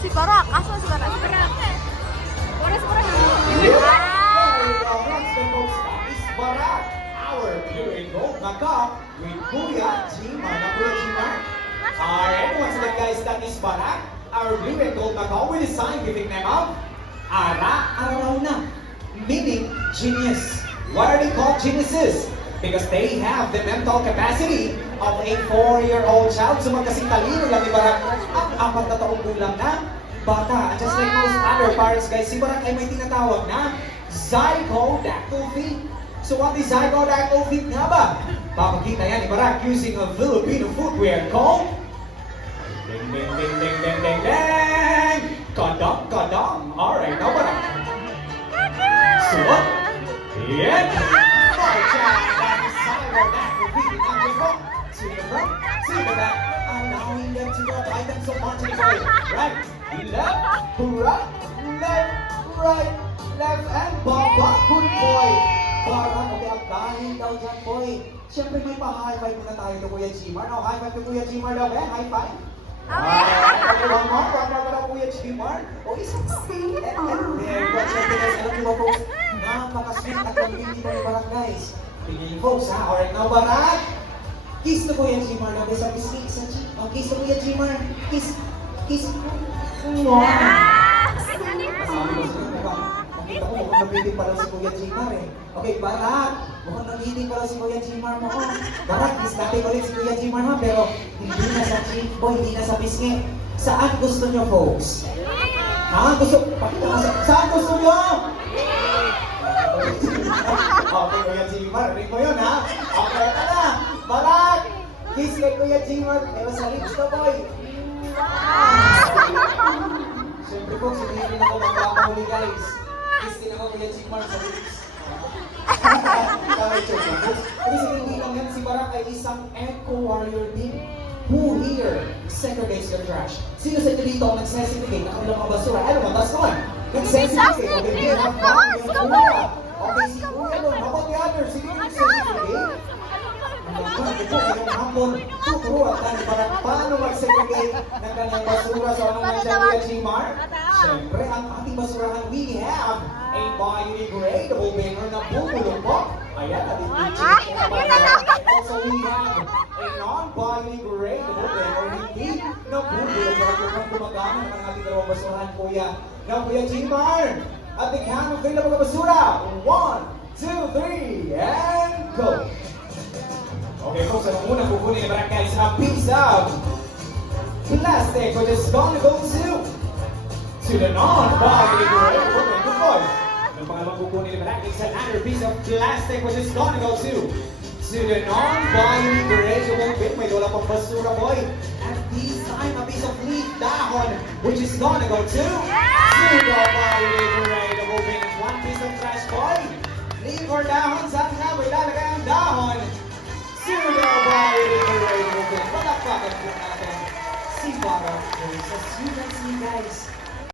Si Barak. Asa si Barak? Si Barak. Oras Barak. That's the folks. That is Barak. Our blue and gold knockoff with Kuya Jima. Na Kuya Jima. Alright, once again guys, that is Barak. Our blue and gold knockoff with the scientific name of Ara Arauna, meaning genius. Why are they called geniuses? Because they have the mental capacity of a 4-year-old child. So magkasing talino lang ni Barak ang 4 na taong gulang na bata. And just like most other parents guys, si Barak ay may tinatawag na zygodactyl feet. So what is zygodactyl feet nga ba? Papakita yan ni Barak using a Filipino footwear called ding ding ding ding ding ding ding kadang kadang. Alright, now Barak. Suot. Yan. March out. That is zygodactyl feet. Now we go to the front, to the back, allowing them to walk items so much in the right, right, left, and baba. Good boy. Barak, okay, ang dahil daw dyan, boy. Siyempre may pa-high five muna tayo to Kuya Jimar. No, high five to Kuya Jimar daw, eh? High five. Okay, one more para Kuya Jimar. O, isang kape. And there, siyempre guys, alam niyo ba folks, napaka-sweet at hindi mo ni Barak guys. Tingin folks ha, alright, now Barak. Kiss to Kuya Jimar daw, sabi si cheek. Oh, kiss to Kuya Jimar. Kiss. Mwah! Sabi ko sa inyo, makita ko mukhang nabitin pala si Kuya Jimar eh. Okay, Barak, mukhang nabitin pala si Kuya Jimar mo. Oh. Barak, kiss natin ulit si Kuya Jimar ha, pero hindi na sa cheek boy, hindi na sa pisngi. Saan gusto nyo, folks? Ha? Pakita ka saan gusto nyo? Okay, Kuya Jimar, rin mo yun ha? Okay, ito na. Barak, kiss kay Kuya Jimar, pero sa lips to boy. Siyempre po, hindi rin ako magkakahuli guys. Kiss din ako Kuya Jimar sa lips. Kamay choke. Kasi hindi lang yan, si Barak ay isang eco-warrior din. Who here segregates your trash? Sino sa inyo dito ang nagsesegregate ng kanilang mga basura? Ano ba? That's one. Nagsesegregate. Okay, we have one. Okay, si Kuya doon. How about the other? Sino yung nagsesegregate? Ngayong hapon, tuturuan tayo para paano mag-segregate ng kanyang basura. So anong nandiyan Kuya Jimar? Siyempre, ang ating basurahan, we have a biodegradable banner na bubulong po. Ayan, natin also, we have a non-biodegradable banner hindi na bubulong po. Kung gumagana ng ating dalawang basurahan, Kuya. Now, Kuya Jimar, at the count of 3 na mga basura. 1, 2, 3, and go! Okay folks, ang unang kukunin ni Barak guys, a piece of plastic which is gonna go to the non-biodegradable bin. Good boy. Ang pangalawang kukunin ni Barak is another piece of plastic which is gonna go to the non-biodegradable bin. May wala pang basura boy. And this time, a piece of leaf dahon which is gonna go to the biodegradable bin. One piece of trash boy. Leaf or dahon, saan nga ba ilalagay ang dahon? Suno biodegradable bin. Palakpakan po natin si Barak. As you can see guys,